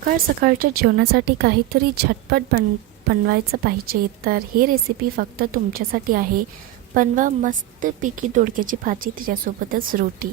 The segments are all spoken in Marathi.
सकाळ सकाळच्या जेवणासाठी काहीतरी झटपट बन बनवायचं पाहिजे. तर ही रेसिपी फक्त तुमच्यासाठी आहे. बनवा मस्तपैकी दोडक्याची भाजी तिच्यासोबतच रोटी.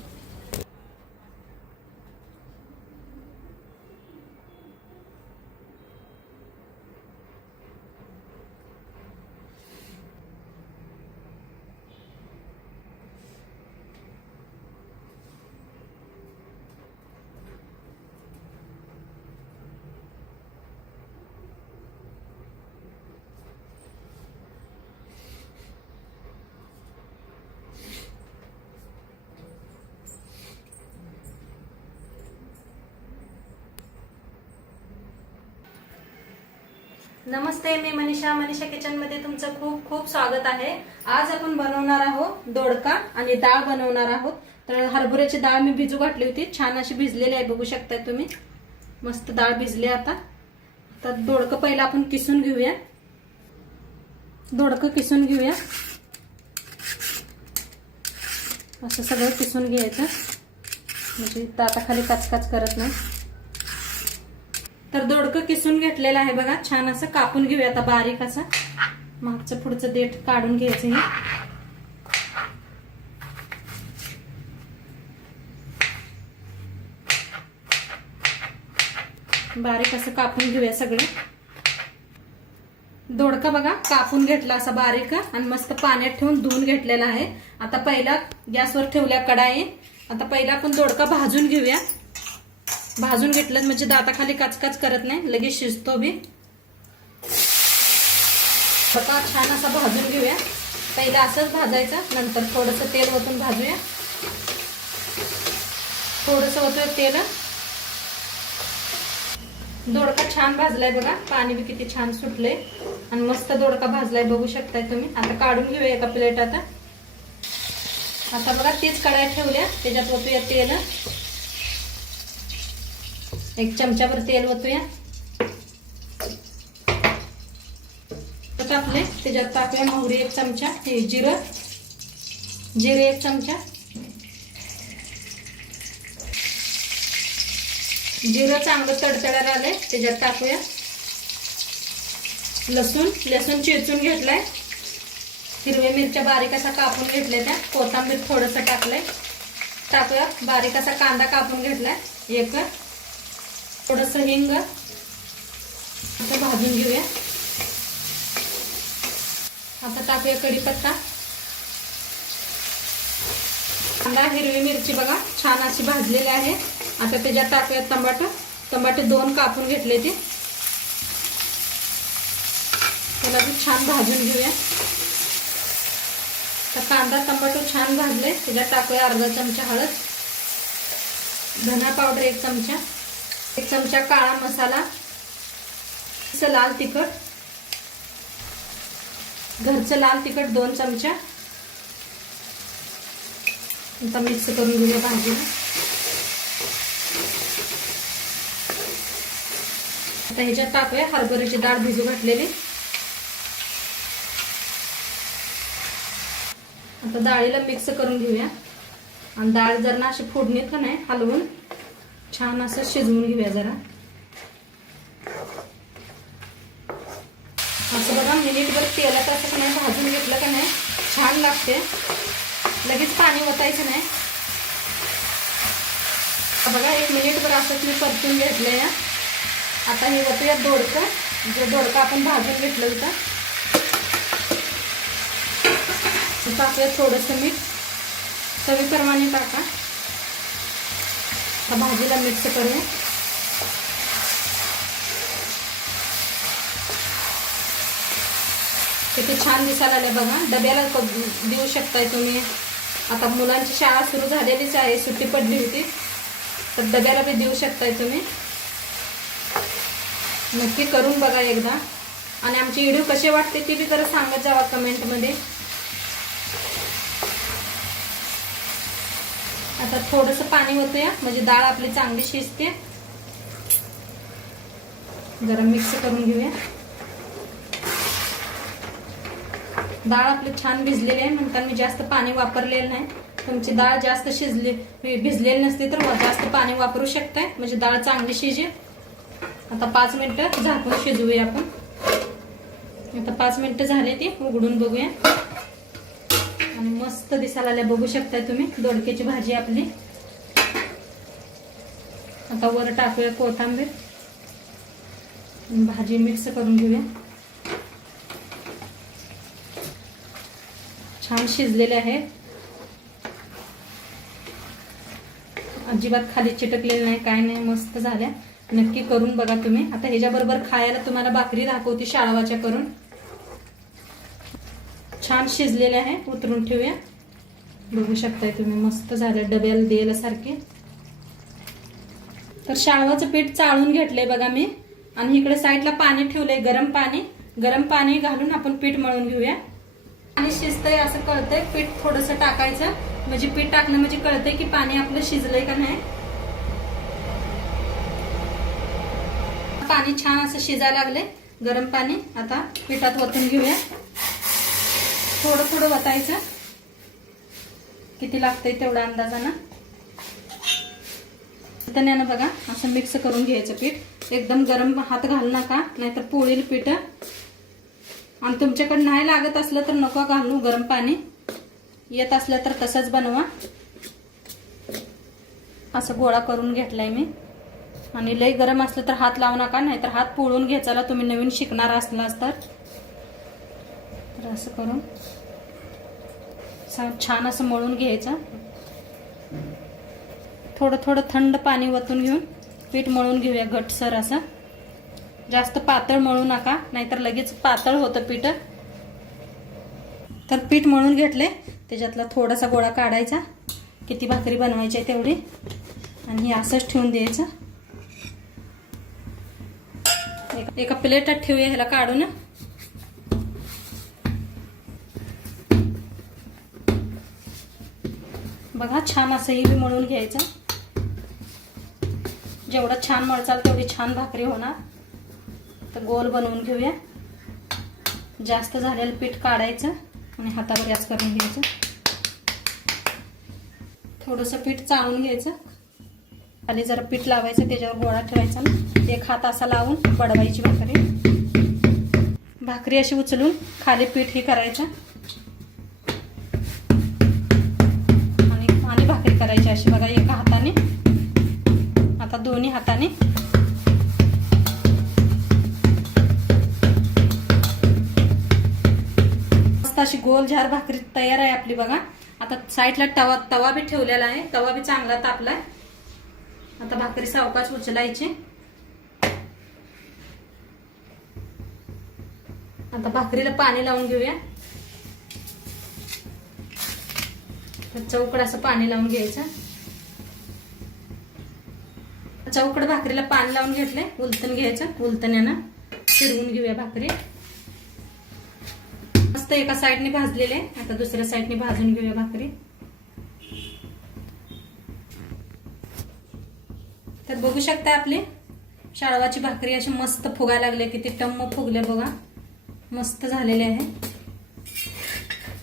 नमस्ते मी मनीषा. मनीषा किचनमध्ये तुमचं खूप खूप स्वागत आहे. आज आपण बनवणार आहोत दोडका आणि डाळ बनवणार आहोत. तर हरभऱ्याची डाळ मी भिजू घातली होती. छान अशी भिजलेली आहे बघू शकताय तुम्ही. मस्त डाळ भिजली आता. तर दोडकं पहिलं आपण किसून घेऊया. दोडकं किसून घेऊया. असं सगळं किसून घ्यायचं. म्हणजे दाताखाली काचकाच करत नाही. तर दोडकं किसून घेतलेलं आहे बघा. छान असं कापून घेऊया आता बारीक असं. मागचं पुढचं देठ काढून घ्यायचं हे. बारीक असं कापून घेऊया सगळे. दोडका बघा कापून घेतला असा बारीक. आणि मस्त पाण्यात ठेवून धुवून घेतलेला आहे. आता पहिला गॅसवर ठेवल्या कडाई आता पहिला आपण दोडका भाजून घेऊया. भाजून घेतलं म्हणजे दाताखाली काचकाच करत नाही लगेच शिजतो बी. आता छान असा भाजून घेऊया. पहिला असंच भाजायचं नंतर थोडंसं तेल ओतून भाजूया. थोडंसं ओतूया तेल. दोडका छान भाजलाय बघा पाणी बी किती छान सुटलंय. आणि मस्त दोडका भाजलाय बघू शकताय तुम्ही. आता काढून घेऊया एका प्लेट आता. आता बघा तेच कढाई ठेवल्या त्याच्यात ओतूया तेल. एक चमच्यावर तेल ओतूया. टाकले त्याच्यात टाकूया मोहरी एक चमचा हे जिरं. जिरे एक चमचा. जिरं चांगलं तडतडायला आलंय त्याच्यात टाकूया. लसूण लसूण चिरचून घेतलाय. हिरव्या मिरच्या बारीक असा कापून घेतल्या त्या. कोथंबीर थोडंसं टाकलंय. टाकूया. बारीक असा कांदा कापून घेतलाय. एक थोडस हिंग. असं भाजून घेऊया. आता टाकूया कढीपत्ता. कांदा हिरवी मिरची बघा छान अशी भाजलेली आहे. आता त्याच्यात टाकूया टमाटो टमाटे दोन कापून घेतले ते. त्याला छान भाजून घेऊया. तर कांदा टमाटो छान भाजले. त्याच्यात टाकूया अर्धा चमचा हळद. धना पावडर एक चमचा. एक चमचा काळा मसाला लाल तिखट घरचं लाल तिखट दोन चमचा. आता मिक्स करून घेऊया भाजीला. आता ह्याच्यात टाकूया हरभऱ्याची डाळ भिजू घातलेली. आता डाळीला मिक्स करून घेऊया. आणि डाळ जर ना अशी फोडणीत का नाही हलवून छान असं शिजवून घेऊया जरा. असं बघा मिनिटभर तेलात असं नाही भाजून घेतलं का नाही छान लागते. लगेच पाणी ओतायचं नाही. बघा एक मिनिटभर असंच मी परतून घेतलं या आता हे ओतूया दोडकं. जे दोडकं आपण भाजून घेतलं होतं. टाकूया थोडंसं मीठ चवीप्रमाणे टाका. आता भाजीला मिक्स करूया. किती छान दिसायला आले बघा. डब्याला देऊ शकताय तुम्ही. आता मुलांची शाळा सुरू झालेलीच आहे. सुट्टी पडली होती. तर डब्याला बी देऊ शकताय तुम्ही. नक्की करून बघा एकदा. आणि आमची व्हिडिओ कसे वाटते ती बी जरा सांगत जावा कमेंटमध्ये आता थोडंसं पाणी होतंया. म्हणजे डाळ आपली चांगली शिजते. जरा मिक्स करून घेऊया. डाळ आपली छान भिजलेली आहे. म्हणताना मी जास्त पाणी वापरलेलं नाही. तुमची डाळ जास्त शिजली भिजलेली नसते तर जास्त पाणी वापरू शकताय. म्हणजे डाळ चांगली शिजेल. आता पाच मिनिटं झाकून शिजवूया आपण. आता पाच मिनिटं झाले ती उघडून बघूया. मस्त दिसायला आल्या बघू शकताय तुम्ही दोडक्याची भाजी आपली. आता वर टाकूया कोथांबीर. भाजी मिक्स करून घेऊया. छान शिजलेले आहे. अजिबात खाली चिटकलेलं नाही काय नाही मस्त झाल्या. नक्की करून बघा तुम्ही. आता ह्याच्याबरोबर खायला तुम्हाला भाकरी दाखवते शाळवाच्या करून. छान शिजलेले आहे उतरून ठेवूया. बघू शकताय तुम्ही मस्त झालं डब्याला द्यायला सारखे. तर शाळवाचं पीठ चाळून घेतलंय बघा मी. आणि इकडे साईडला पाणी ठेवलंय गरम पाणी. गरम पाणी घालून आपण पीठ मळून घेऊया. पाणी शिजतंय असं कळतंय पीठ थोडस टाकायचं. म्हणजे पीठ टाकणं म्हणजे कळतंय की पाणी आपलं शिजलंय का नाही. पाणी छान असं शिजायला लागले गरम पाणी. आता पिठात वतून घेऊया. थोडं थोडं वतायचं. किती लागतंय तेवढा अंदाजानं त्यानं बघा असं मिक्स करून घ्यायचं पीठ. एकदम गरम हात घालू नका नाहीतर पोळील पीठ. आणि तुमच्याकडे नाही लागत असलं तर नको घालू गरम पाणी. येत असलं तर तसंच बनवा. असं गोळा करून घेतलाय मी. आणि लई गरम असलं तर हात लावू नका नाहीतर हात पोळून घ्यायचा तुम्ही नवीन शिकणार असलास तर. तर असं करून छान असं मळून घ्यायचं. थोडं थोडं थंड पाणी वतून घेऊन पीठ मळून घेऊया घटसर असं. जास्त पातळ मळू नका नाहीतर लगेच पातळ होतं पीठ. तर पीठ मळून घेतले त्याच्यातला थोडासा गोळा काढायचा. किती भाकरी बनवायची आहे तेवढी. आणि हे असंच ठेवून द्यायचं. एका प्लेटात ठेवूया ह्याला काढून. बघा छान असंही बी मळून घ्यायचं. जेवढं छान मळचाल तेवढी छान भाकरी होणार. तर गोल बनवून घेऊया. जास्त झालेलं पीठ काढायचं आणि हातावर याच करून घ्यायचं. थोडंसं पीठ चाळून घ्यायचं. आणि जरा पीठ लावायचं त्याच्यावर गोळा ठेवायचा ना. एक हात असा लावून बडवायची भाकरी. भाकरी अशी उचलून खाली पीठ ही करायचं. अशी बघा एका हाताने. आता दोन्ही हाताने. मस्त अशी गोल झार भाकरी तयार आहे आपली बघा. आता साईडला तवा तवा बी ठेवलेला आहे. तवा बी चांगला तापलाय. आता भाकरी सावकाश उचलायची. आता भाकरीला पाणी लावून घेऊया. चौकड असं पाणी लावून घ्यायचं. चौकड भाकरीला पाणी लावून घेतले उलतन घ्यायचं. उलतण्यानं फिरवून घेऊया भाकरी. मस्त एका साईडने भाजलेले. आता दुसऱ्या साईडने भाजून घेऊया भाकरी. तर बघू शकता आपली शाळवाची भाकरी अशी मस्त फुगायला लागले किती टम्म फुगले बघा. मस्त झालेले आहे.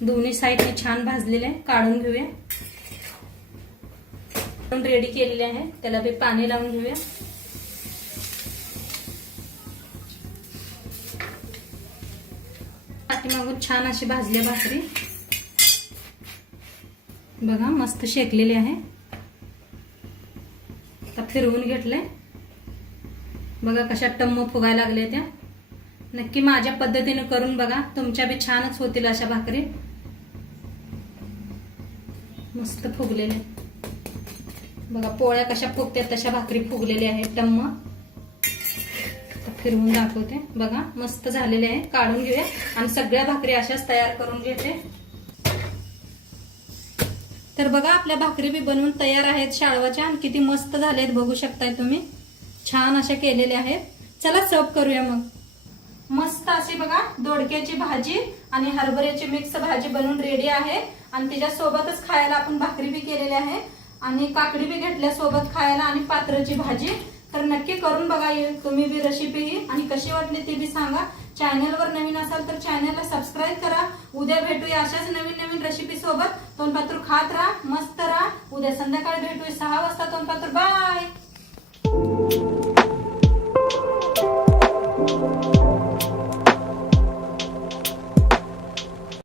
दोन्ही साईडने छान भाजलेले काढून घेऊया. रेडी केलेले आहे. त्याला बी पाणी लावून घेऊया. पाठीमागून छान अशी भाजल्या भाकरी. बघा मस्त शेकलेली आहे. आता फिरवून घेतलंय. बघा कशा टम्म फुगायला लागल्या त्या. नक्की माझ्या पद्धतीने करून बघा. तुमच्या बी छानच होतील अशा भाकरी. मस्त फुगलेल्या. बघा पोळ्या कशा फुगत्यात तशा भाकरी फुगलेल्या आहेत. टम्म फिरवून दाखवते. बघा मस्त झालेले आहे. काढून घेऊया. आणि सगळ्या भाकरी अशाच तयार करून घेते. तर बघा आपल्या भाकरी बी बनवून तयार आहेत शाळवाच्या आणि किती मस्त झाले आहेत बघू शकताय तुम्ही. छान अशा केलेल्या आहेत. चला सर्व करूया मग. मस्त अशी बघा दोडक्याची भाजी आणि हरभऱ्याची मिक्स भाजी बनवून रेडी आहे. आणि त्याच्या सोबतच खायला आपण भाकरी बी केलेली आहे आणि काकडी बी घेतल्या सोबत खायला आणि पात्राची भाजी. तर नक्की करून बघा तुम्ही बी रेसिपी ही. आणि कशी वाटली ती बी सांगा. चॅनलवर नवीन असाल तर चॅनलला सबस्क्राईब करा. उद्या भेटूया अशाच नवीन नवीन रेसिपी सोबत. तोंडपात्र खात राहा. मस्त राहा. उद्या संध्याकाळी भेटूया. सहा वाजता तोंडपात्र. बाय